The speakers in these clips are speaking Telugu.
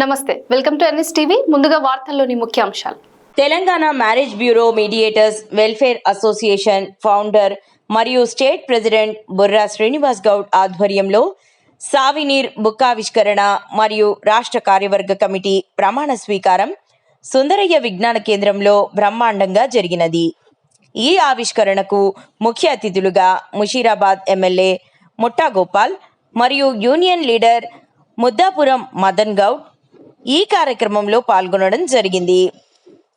నమస్తే వెల్కమ్ టు ఎన్ఎస్ టీవీ. ముందుగా వార్తల్లోని ముఖ్యాంశాలు Telangana marriage bureau mediators welfare association founder మరియు స్టేట్ ప్రెసిడెంట్ బుర్రా శ్రీనివాస్ గౌడ్ ఆధ్వర్యంలో సావినీర్ బుక్కావిష్కరణ మరియు రాష్ట్ర కార్యవర్గ కమిటీ ప్రమాణ స్వీకారం సుందరయ్య విజ్ఞాన కేంద్రంలో బ్రహ్మాండంగా జరిగినది. ఈ ఆవిష్కరణకు ముఖ్య అతిథులుగా ముషీరాబాద్ ఎమ్మెల్యే ముట్టా గోపాల్ మరియు యూనియన్ లీడర్ ముద్దాపురం మదన్ గౌడ్ ఈ కార్యక్రమంలో పాల్గొనడం జరిగింది.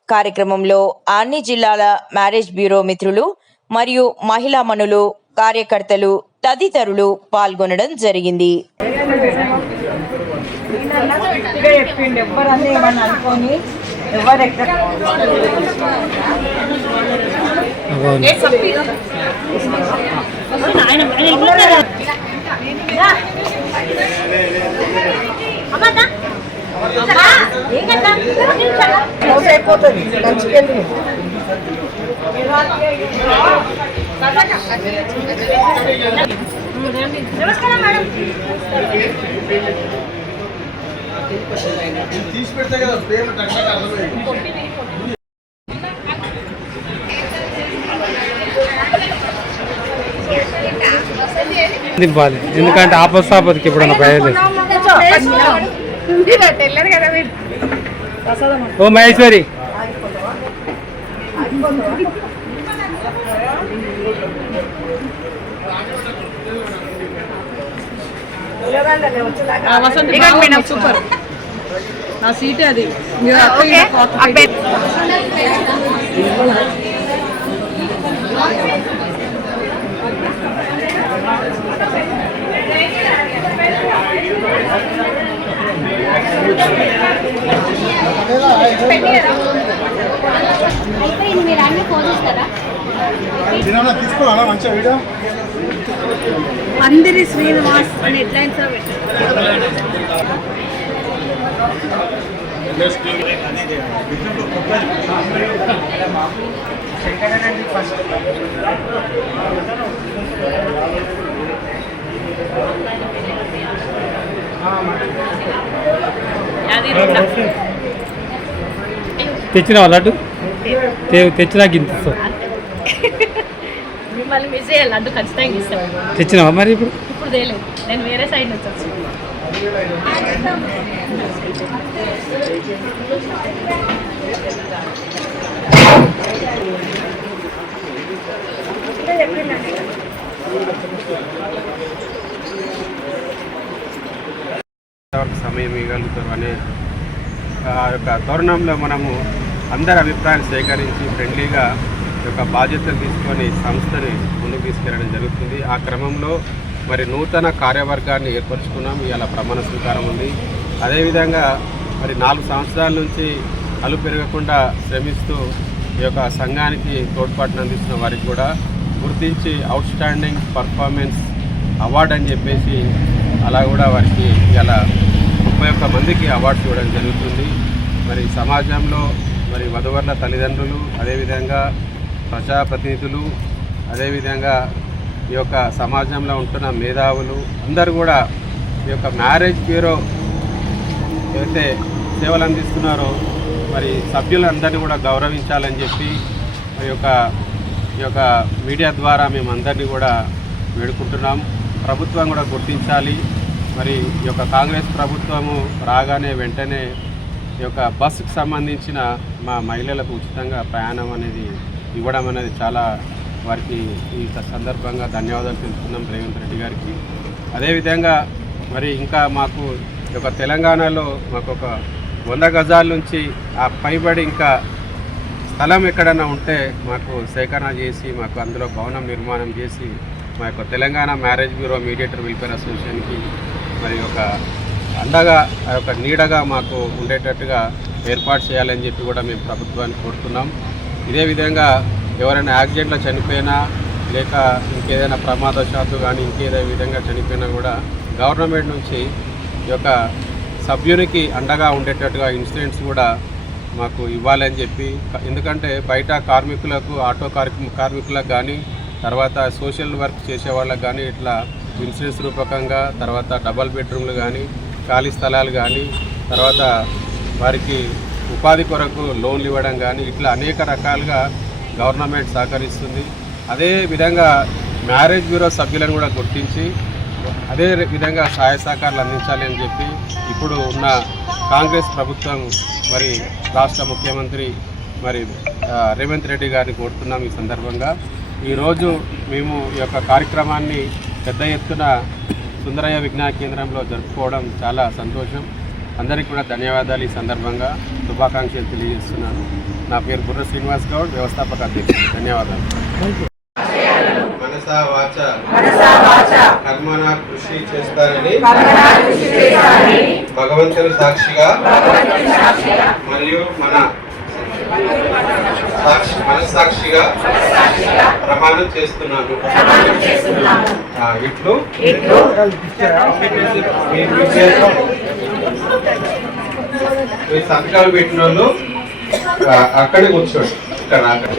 కార్యక్రమంలో అన్ని జిల్లాల మ్యారేజ్ బ్యూరో మిత్రులు మరియు మహిళా మనులు కార్యకర్తలు తదితరులు పాల్గొనడం జరిగింది. గట్టిగా క్లోజ్ అయిపోతుంది. లంచ్కెళ్ళి తీసి పెడితే కదా పేరు అర్థమైంది దింపాలి ఎందుకంటే ఆపస్ ఆపదికి ఎప్పుడన్నా ప్రయోజనం ఓ మహేశ్వరి. సూపర్. నా సీటే అది. మీరు అందరి శ్రీనివాస్ అని హెడ్లైన్స్ తెచ్చినావా లడ్డు? తే- తెచ్చినాక ఇంత ఇస్తావు. మిమ్మల్ని మిస్ చేయాలి. లడ్డు ఖచ్చితంగా ఇస్తాను తెచ్చినావా మరి ఇప్పుడు? ఇప్పుడు తేలేదు. నేను వేరే సైడ్ నుంచి వచ్చాను సమయం ఇవ్వగలుగుతారు అనే ఆ యొక్క తరుణంలో మనము అందరి అభిప్రాయాలు సేకరించి ఫ్రెండ్లీగా యొక్క బాధ్యతలు తీసుకొని సంస్థని ముందుకు తీసుకెళ్ళడం జరుగుతుంది. ఆ క్రమంలో మరి నూతన కార్యవర్గాన్ని ఏర్పరచుకున్నాం. ఇవాళ ప్రమాణ స్వీకారం ఉంది. అదేవిధంగా మరి నాలుగు సంవత్సరాల నుంచి అలు పెరగకుండా శ్రమిస్తూ ఈ యొక్క సంఘానికి తోడ్పాటును అందిస్తున్న వారికి కూడా గుర్తించి అవుట్ స్టాండింగ్ పర్ఫార్మెన్స్ అవార్డు అని చెప్పేసి అలా కూడా వారికి ఇలా ముప్పై ఒక్క మందికి అవార్డ్స్ ఇవ్వడం జరుగుతుంది. మరి సమాజంలో మరి వధువర్ల తల్లిదండ్రులు అదేవిధంగా ప్రజాప్రతినిధులు అదేవిధంగా ఈ యొక్క సమాజంలో ఉంటున్న మేధావులు అందరూ కూడా ఈ యొక్క మ్యారేజ్ బ్యూరో ఏదైతే సేవలు అందిస్తున్నారో మరి సభ్యులందరినీ కూడా గౌరవించాలని చెప్పి ఈ యొక్క ఈ యొక్క మీడియా ద్వారా మేము అందరినీ కూడా వేడుకుంటున్నాం. ప్రభుత్వం కూడా గుర్తించాలి. మరి ఈ యొక్క కాంగ్రెస్ ప్రభుత్వము రాగానే వెంటనే ఈ యొక్క బస్సుకు సంబంధించిన మా మహిళలకు ఉచితంగా ప్రయాణం అనేది ఇవ్వడం అనేది చాలా వారికి ఈ సందర్భంగా ధన్యవాదాలు తెలుపుతున్నాం రేవంత్ రెడ్డి గారికి. అదేవిధంగా మరి ఇంకా మాకు ఒక తెలంగాణలో మాకు ఒక వంద గజాల నుంచి ఆ పైబడి ఇంకా స్థలం ఎక్కడైనా ఉంటే మాకు సేకరణ చేసి మాకు అందులో భవనం నిర్మాణం చేసి మా యొక్క Telangana marriage bureau mediator welfare అసోసియేషన్కి మరి ఒక అండగా ఆ యొక్క నీడగా మాకు ఉండేటట్టుగా ఏర్పాటు చేయాలని చెప్పి కూడా మేము ప్రభుత్వాన్ని కోరుతున్నాం. ఇదే విధంగా ఎవరైనా యాక్సిడెంట్లో చనిపోయినా లేక ఇంకేదైనా ప్రమాదశాత్తు కానీ ఇంకేదే విధంగా చనిపోయినా కూడా గవర్నమెంట్ నుంచి ఈ యొక్క సభ్యునికి అండగా ఉండేటట్టుగా ఇన్సూరెన్స్ కూడా మాకు ఇవ్వాలని చెప్పి ఎందుకంటే బయట కార్మికులకు ఆటో కార్మికులకు కానీ తర్వాత సోషల్ వర్క్ చేసే వాళ్ళకి కానీ ఇట్లా ఇన్సూరెన్స్ రూపకంగా తర్వాత డబల్ బెడ్రూమ్లు కానీ ఖాళీ స్థలాలు కానీ తర్వాత వారికి ఉపాధి కొరకు లోన్లు ఇవ్వడం కానీ ఇట్లా అనేక రకాలుగా గవర్నమెంట్ సహకరిస్తుంది. అదే విధంగా మ్యారేజ్ బ్యూరో సభ్యులను కూడా గుర్తించి అదే విధంగా సహాయ సహకారాలు అందించాలి అని చెప్పి ఇప్పుడు ఉన్న కాంగ్రెస్ ప్రభుత్వం మరి రాష్ట్ర ముఖ్యమంత్రి మరి రేవంత్ రెడ్డి గారిని కోరుతున్నాం ఈ సందర్భంగా. ఈరోజు మేము ఈ యొక్క కార్యక్రమాన్ని పెద్ద ఎత్తున సుందరయ్య విజ్ఞాన కేంద్రంలో జరుపుకోవడం చాలా సంతోషం. అందరికీ కూడా ధన్యవాదాలు ఈ సందర్భంగా. శుభాకాంక్షలు తెలియజేస్తున్నాను. నా పేరు బుర్ర శ్రీనివాస్ గౌడ్ వ్యవస్థాపక అధ్యక్షుడు. ధన్యవాదాలు. మనసా వాచ. కర్మన కృషి చేస్తానని. భగవంతుని సాక్షిగా. మరియు మన సాక్షి మనస్సాక్షిగా ప్రమాణం చేస్తున్నాను. ఆ, ఇట్లు? మీ- సంతకాలు పెట్టిన వాళ్ళు అక్కడే కూర్చోండి. ఇక్కడ అక్కడ.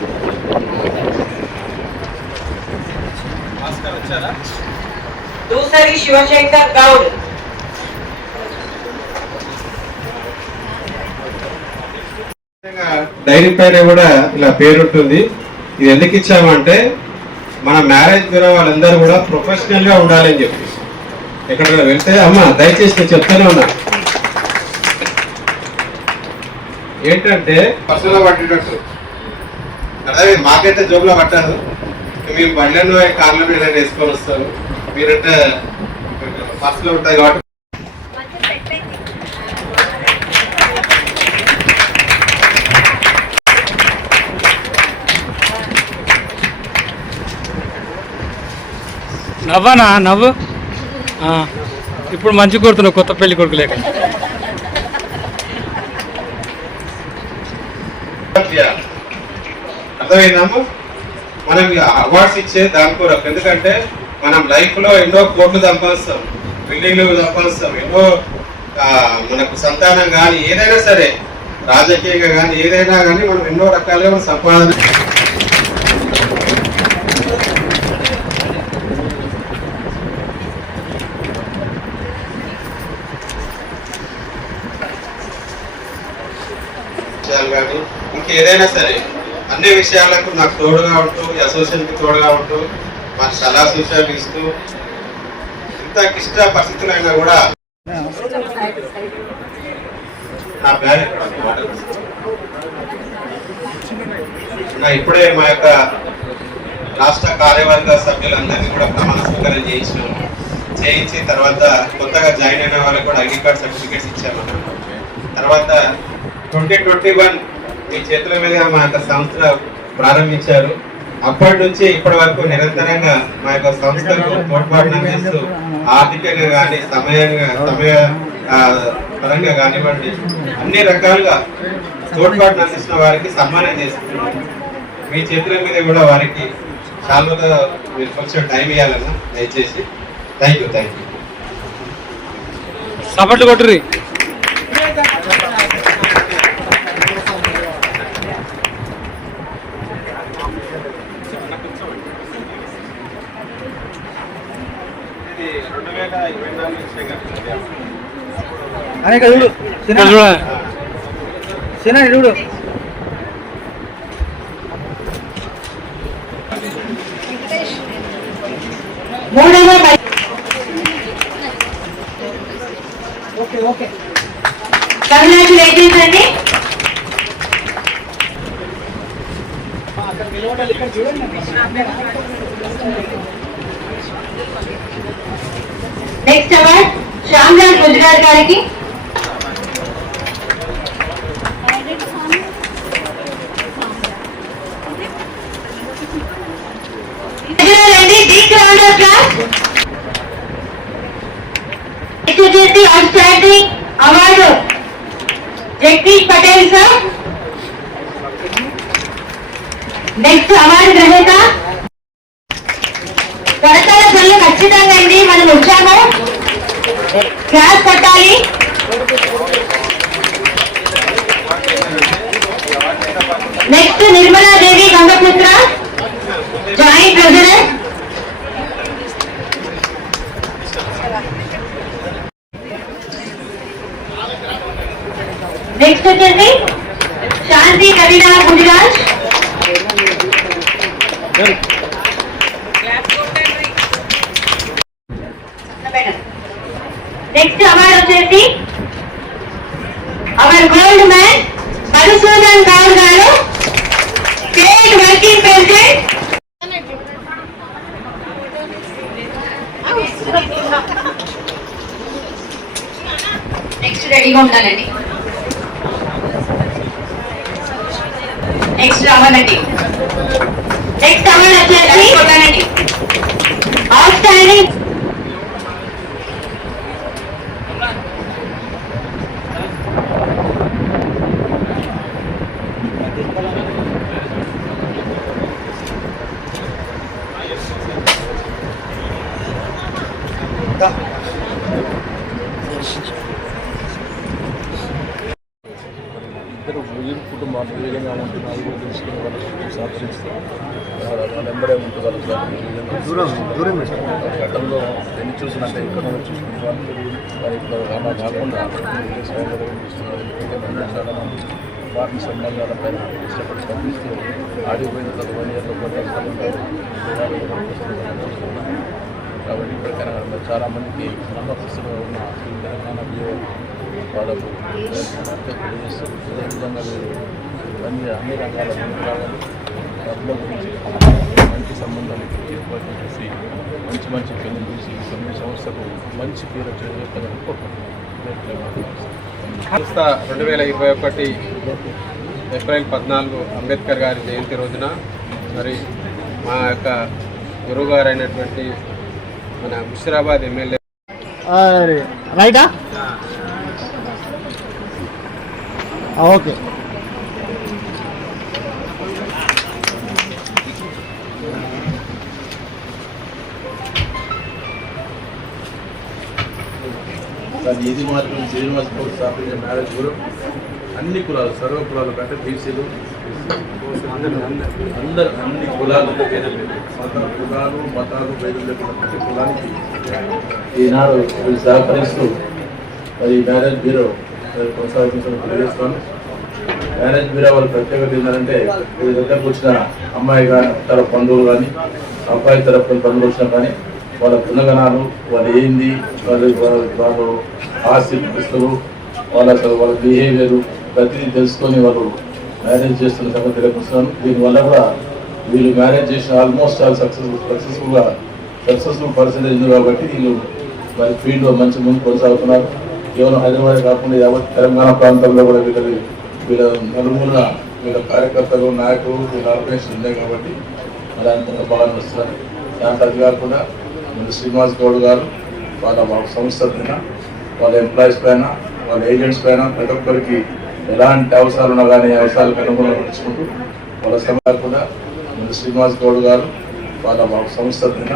దూసరి శివశంకర్ గౌడ్. డైరీ పైన కూడా ఇలా పేరు ఉంటుంది ఇది ఎందుకు ఇచ్చామంటే మన మ్యారేజ్ బ్యూరో వాళ్ళందరూ కూడా ప్రొఫెషనల్గా ఉండాలని చెప్పి ఎక్కడికైనా వెళ్తే అమ్మ దయచేసి నేను చెప్తానే ఉన్నా. ఏంటంటే పర్సనల్ పట్టేటట్టు అదే మాకైతే జోబులో పట్టారు. మేము బండ్లను కార్ల మీద వేసుకొని వస్తారు. మీరంటే పర్సులో ఉంటాయి కాబట్టి. నవ్వనా? నవ్వు? ఇప్పుడు మంచి కొడుతున్నావు కొత్త పెళ్ళి కొడుకు లేక. మనం అవార్డ్స్ ఇచ్చే దాని కొరకు. ఎందుకంటే మనం లైఫ్లో ఎన్నో కోట్లు సంపాదిస్తాం బిల్డింగ్లు సంపాదిస్తాం ఎన్నో మనకు సంతానం కానీ ఏదైనా సరే రాజకీయంగా కానీ ఏదైనా కానీ మనం ఎన్నో రకాలుగా మనం సంపాదన విషయాలు కానీ ఏదైనా సరే అన్ని విషయాలకు నాకు తోడుగా ఉంటూ అసోసియేషన్కి తోడుగా ఉంటూ మన సలహా సూచనలు ఇస్తూ ఎంత క్లిష్ట పరిస్థితులైనా కూడా నా బ్యాగ్ నా ఇప్పుడే మా యొక్క రాష్ట్ర కార్యవర్గ సభ్యులందరినీ కూడా ప్రమాణ స్వీకారం చేయించినాము చేయించి తర్వాత కొత్తగా జాయిన్ అయిన వాళ్ళకి కూడా ఐడి కార్డ్ సర్టిఫికేట్స్ ఇచ్చాము తర్వాత ట్వంటీ ట్వంటీ వన్ మీ చేతుల మీద మా యొక్క సంస్థ ప్రారంభించారు. అప్పటి నుంచి ఇప్పటి వరకు నిరంతరంగా మా యొక్క సంస్థకు తోడ్పాటును అందిస్తూ ఆర్థికంగా కానీ సమయంగా సమయ పరంగా కానివ్వండి అన్ని రకాలుగా తోడ్పాటును అందిస్తున్న వారికి సన్మానం చేస్తున్నాం. మీ చేతుల మీద కూడా వారికి చాలా మీరు కొంచెం టైం ఇవ్వాలన్నా దయచేసి. థ్యాంక్ యూ థ్యాంక్ యూ సపట్లు కొట్టుర్రి ఇది రెండు వేల ఇరవై నాలుగు నుంచే కదా ఇక్కడ చూడ మూడవ కంగ్రాచులేషన్స్ అండి నెక్స్ట్ అవార్డ్ శ్యామ్లాల్ గుజరాత్ గారికి అండి దీనికి రౌండ్ ఆఫ్ క్లాస్ నెక్స్ట్ వచ్చేసి outstanding award. Jagadish Patel sir. Next award గ్రహీత. కొరతల పనులు ఖచ్చితంగా అండి మనం వచ్చాము. క్లాస్ కట్టాలి. Next Nirmaladevi Gangaputra. Joint president. Next వచ్చేసి శాంతి కవిడా గుడిరాజ్. నెక్స్ట్ అవార్డు వచ్చేసి our gold man Madhusudan Goud గారు. స్టేట్ వర్కింగ్ ప్రెసిడెంట్ నెక్స్ట్ రెడీగా ఉండాలండి. నెక్స్ట్ అవ్వాలండి నెక్స్ట్ అవార్డు వచ్చేసి అవుట్ స్టాండింగ్ ఇద్దరు వీరి కుటుంబాలు ఏ విధంగా ఉంటున్నారు కూడా తెలుసుకుని వాళ్ళకి సహకరిస్తూ వాళ్ళ వాళ్ళెంబడే ఉంటూ వాళ్ళకి దూరం దూరం గతంలో ఎన్ని చూసినట్టే ఇక్కడ అలా కాకుండా ఏ సంబంధాల పైన ఇష్టపడి కనిపిస్తూ ఆడిపోయిన తర్వాత వన్ ఇయర్లో కాబట్టి ఇప్పటికైనా చాలామందికి చాలా నమ్మకస్తులు ఉన్న ఈ తెలంగాణ బియ్యం వాళ్ళకు తెలియజేస్తూ అదేవిధంగా అన్ని అన్ని రంగాల డబ్బుల గురించి మంచి సంబంధాలు ఏర్పాటు చేసి మంచి మంచి పెళ్ళి చూసి కొన్ని సంస్థకు మంచి పేరు సంస్థ రెండు వేల ఇరవై ఒకటి ఏప్రిల్ పద్నాలుగు అంబేద్కర్ గారి జయంతి రోజున మరి మా యొక్క గురువు గారు అయినటువంటి మన ముషిరాబాద్ ఎమ్మెల్యే రైటా? ఓకే. దాన్ని ఇది మాత్రం శ్రీనివాస్ గౌడ్ స్థాపించిన మ్యారేజ్ కూడా అన్ని కులాలు సర్వ కులాలు కంటే బీసీలు అందరు అన్ని కులాలు మత కులాలు మతాలు భేదం లేకుండా ప్రతి కులానికి ఈనాడు సహకరిస్తూ మరి మ్యారేజ్ బ్యూరో కొనసాగించడం తెలియజేస్తాను. మ్యారేజ్ బ్యూరో వాళ్ళ ప్రత్యేకత ఏంటంటే వీళ్ళ దగ్గరకు వచ్చిన అమ్మాయి కానీ తరపు బంధువులు కానీ అబ్బాయి తరపు బంధువులు వచ్చినా కానీ వాళ్ళ గుణగణాలు వాళ్ళు ఏంది వాళ్ళు వాళ్ళ- వాళ్ళు ఆస్తి పరిస్థితులు వాళ్ళ వాళ్ళ బిహేవియర్ ప్రతిదీ తెలుసుకొని వాళ్ళు మ్యారేజ్ చేస్తున్న సంగతి తెలియపరుస్తున్నాను దీనివల్ల కూడా వీళ్ళు మ్యారేజ్ చేసిన ఆల్మోస్ట్ ఆల్ సక్సెస్ఫుల్ సక్సెస్ఫుల్గా సక్సెస్ఫుల్ పర్సెంటేజ్ ఉంది కాబట్టి వీళ్ళు మరి ఫీల్డ్లో మంచి ముందు కొనసాగుతున్నారు. కేవలం హైదరాబాద్ కాకుండా యావత్ తెలంగాణ ప్రాంతంలో కూడా వీళ్ళ వీళ్ళ నలుమూల వీళ్ళ కార్యకర్తలు నాయకులు వీళ్ళ ఆర్గనైజేషన్ ఉన్నాయి కాబట్టి మరి అంత బాగా వస్తున్నారు దాంట్లో అది కాకుండా మన శ్రీనివాస్ గౌడ్ గారు వాళ్ళ సంస్థ పైన వాళ్ళ ఎంప్లాయీస్ పైన వాళ్ళ ఏజెంట్స్ పైన ప్రతి ఒక్కరికి ఎలాంటి అవసరాలు ఉన్నా కానీ అవసరాలకు అనుగుణంగా నడుచుకుంటూ వాళ్ళ సమయాలు కూడా మన శ్రీనివాస్ గౌడ్ గారు వాళ్ళ వాళ్ళ సంస్థ పైన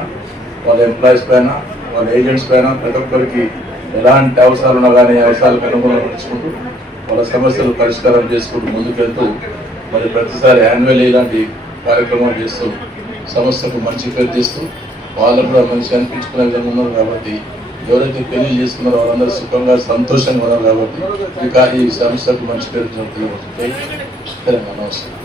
వాళ్ళ ఎంప్లాయీస్ పైన వాళ్ళ ఏజెంట్స్ పైన ప్రతి ఒక్కరికి ఎలాంటి అవసరాలు ఉన్నా కానీ అవసరాలకు అనుగుణంగా నడుచుకుంటూ వాళ్ళ సమస్యలు పరిష్కారం చేసుకుంటూ ముందుకెళ్తూ మరి ప్రతిసారి యాన్యువల్ ఇలాంటి కార్యక్రమాలు చేస్తూ సంస్థకు మంచి పేరు తెస్తూ వాళ్ళకు కూడా మంచి అనిపించుకునే విధంగా ఉన్నారు కాబట్టి ఎవరైతే పెళ్ళి చేసుకున్నారో వాళ్ళందరూ సుఖంగా సంతోషంగా ఉన్నారు కాబట్టి ఇక ఈ సంస్థకు మంచి పేరు తెలంగాణ నమస్కారం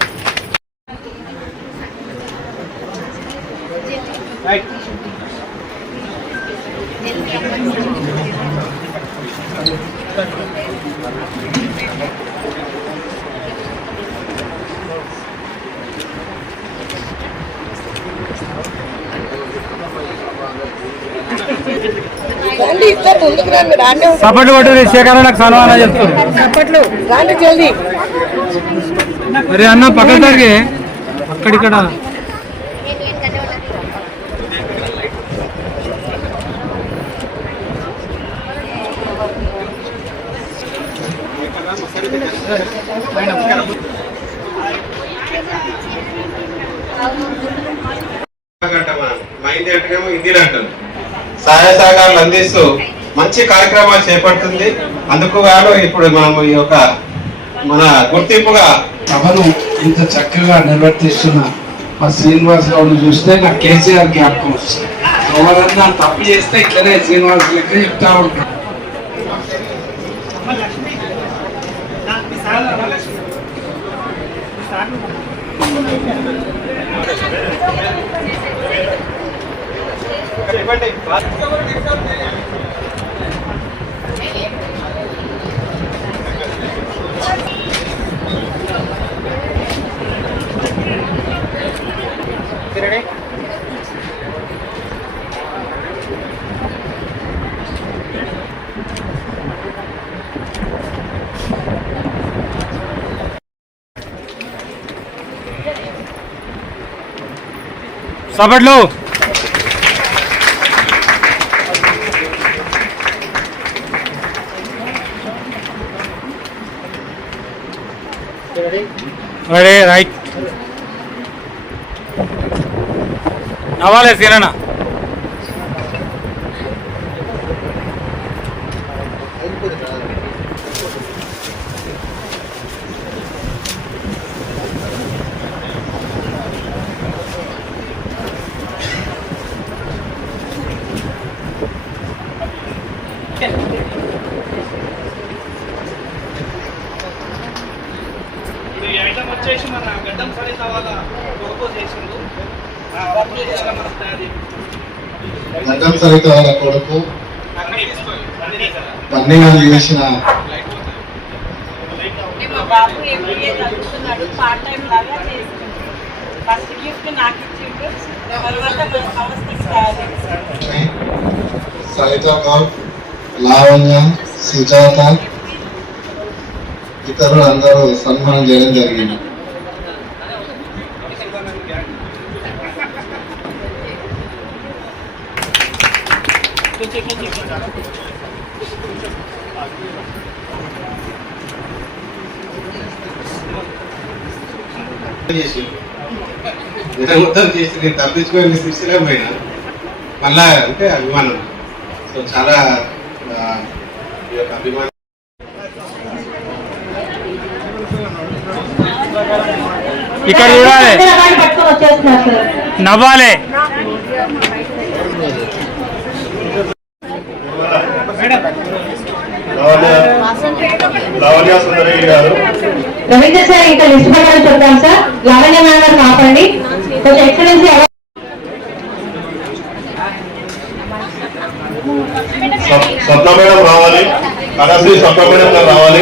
సపోర్ట్ కొట్టి శేఖర్ నాకు సన్మానం చెప్తారు చప్పట్లు రాండి జల్దీ. మరి అన్న పక్క జరిగి అక్కడిక్కడ. మైండ్ హిందీలో అంటారు. సహాయ సహకారాలు అందిస్తూ మంచి కార్యక్రమాలు చేపడుతుంది. అందుకు గాను ఇప్పుడు మనము ఈ యొక్క మన గుర్తింపుగా సభను ఇంత చక్కగా నిర్వర్తిస్తున్న మా శ్రీనివాసరావును చూస్తే నా కేసీఆర్ జ్ఞాపకం వస్తుంది. ఎవరన్నా తప్పు చేస్తే ఇట్లనే శ్రీనివాస్ లెక్క చెప్తా ఉంటాను చెప్పండి. రెడీ రైట్ గడ్డం సరిత వాళ్ళ కొడుకు పన్నెండు చేసిన మా బాబు ఎంబీఏ చదువుతున్నాడు పార్ట్ టైం లాగా చేస్తున్నాడు. ఫస్ట్ గిఫ్ట్ నాకు ఇచ్చిండు తర్వాత మన సంస్థకి తయారు సరిత గౌడ్ లావణ్య సుజాత ఇతరులు అందరూ సన్మానం చేయడం జరిగింది. చేసి మొత్తం చేసి నేను తప్పించుకొని శిక్షలే పోయినా మళ్ళా అంటే అభిమానం సో చాలా ఆ, ఈ యొక్క అభిమానం ఇక్కడ చూడాలి నవ్వాలి లావణ్య సుందరి గారు రవీంద్ర సార్ ఇంకా లిస్ట్ ప్రకారం చెప్తాం సార్. లావణ్య మేడం గారు కాపాడండి కొంచెం ఎక్సలెన్సీ స్వప్న మేడం రావాలి. కళాశ్రీ స్వప్న మేడం గారు రావాలి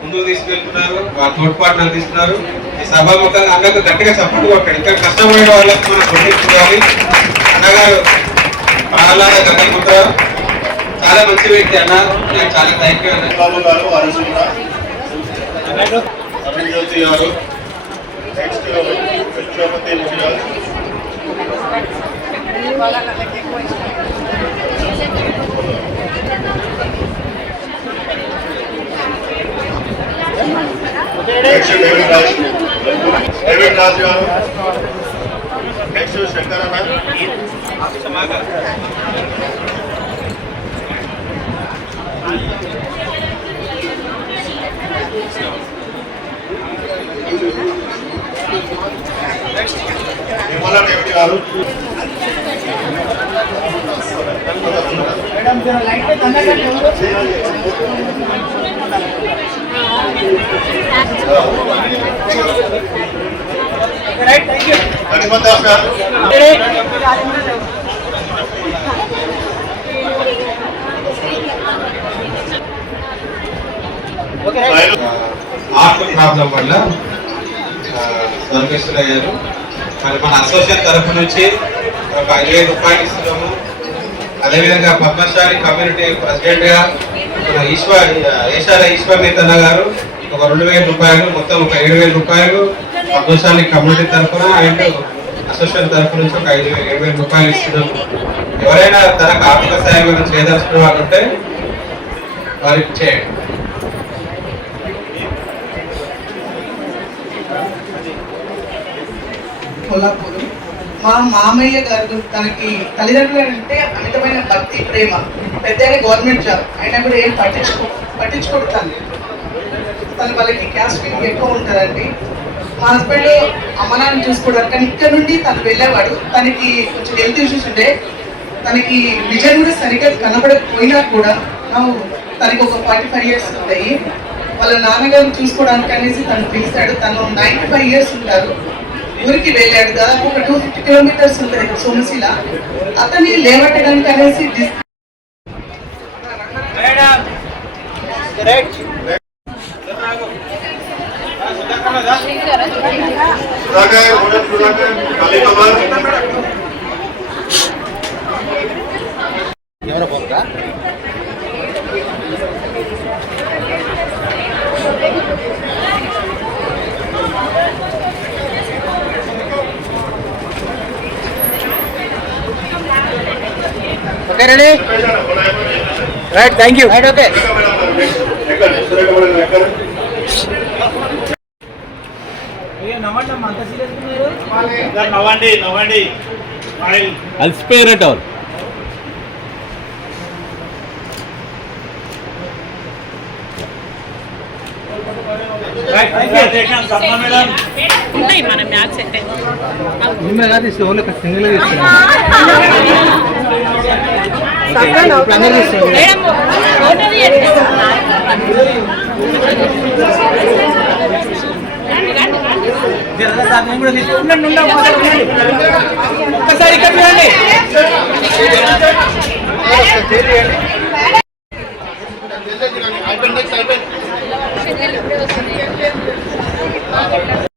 ముందుకు తీసుకెళ్తున్నారు వారి చేస్తున్నారు. ఈ సభాముఖంగా అందరికీ గట్టిగా సపోర్ట్ కొట్టండి ఇక్కడ కష్టపడే వాళ్ళకి మనం గుర్తించుకోవాలి అన్నగారు ప్రహ్లాద గతపుత్ర చాలా మంచి వ్యక్తి అన్న. నేను చాలా థ్యాంక్ యూ అన్న. బాబు గారు అరుణ్ జ్యోతి గారు నెక్స్ట్ విశ్వపతి ముఖి గారు next David Raj David Raj గారు నెక్స్ట్ శంకర్ అన్న నిర్మలా డేవిడ్ గారు హనుమంత్ దాస్ గారు ఆర్ట్ ప్రాబ్లం వల్ల ఆ, స్వర్గస్థులయ్యారు మరి మన అసోసియేషన్ తరఫు నుంచి ఒక ఐదు వేల రూపాయలు ఇస్తున్నాము. అదేవిధంగా పద్మశాలి కమ్యూనిటీ ప్రెసిడెంట్గా మన ఈశ్వర్ ఏషాల ఈశ్వర్ నేతన్న గారు ఒక రెండు వేల రూపాయలు మొత్తం ఒక ఏడు వేల రూపాయలు పద్మశాలి కమ్యూనిటీ తరఫున అండ్ అసోసియేషన్ తరఫు నుంచి ఒక ఐదు వేల ఏడు వేల రూపాయలు ఇస్తున్నాం ఎవరైనా తనకు ఆర్థిక సాయం ఏమైనా చేయదలుచుకున్న వాళ్ళు ఉంటే వారికి చేయండి. మా మామయ్య గారు తనకి తల్లిదండ్రులు అంటే అమితమైన భక్తి ప్రేమ. పెద్దగా గవర్నమెంట్ జాబ్ అయినా కూడా ఏం పట్టించుకో పట్టించుకోడు తల్లి తన వాళ్ళకి క్యాస్ట్ ఫీలింగ్ ఎక్కువ ఉంటుందండి. మా హస్బెండ్ అమ్మ నాన్న చూసుకోవడానికి కానీ ఇక్కడ నుండి తను వెళ్ళేవాడు. తనకి కొంచెం హెల్త్ ఇష్యూస్ ఉంటే తనకి విజన్ కూడా సరిగ్గా కనబడకపోయినా కూడా తనకి ఒక ఫార్టీ ఫైవ్ ఇయర్స్ ఉంటాయి. వాళ్ళ నాన్నగారు చూసుకోవడానికి అనేసి తను పిలిచాడు. తను నైన్టీ ఫైవ్ ఇయర్స్ ఉంటారు. ఊరికి వెళ్ళాడు. దాదాపు ఒక టూ ఫిఫ్టీ కిలోమీటర్స్ ఉంటుంది సోమశిల. అతన్ని లేవట్టడానికి అనేసి డిస్- okay ready right thank you right okay నవ్వండి అలసిపోయినట్టు ఉన్నాయి మన మ్యాథ్స్ అయితే. మేడం ఫోటో ఒక్కసారి ఇక్కడ చూడండి అయిపోయింది అయిపోయింది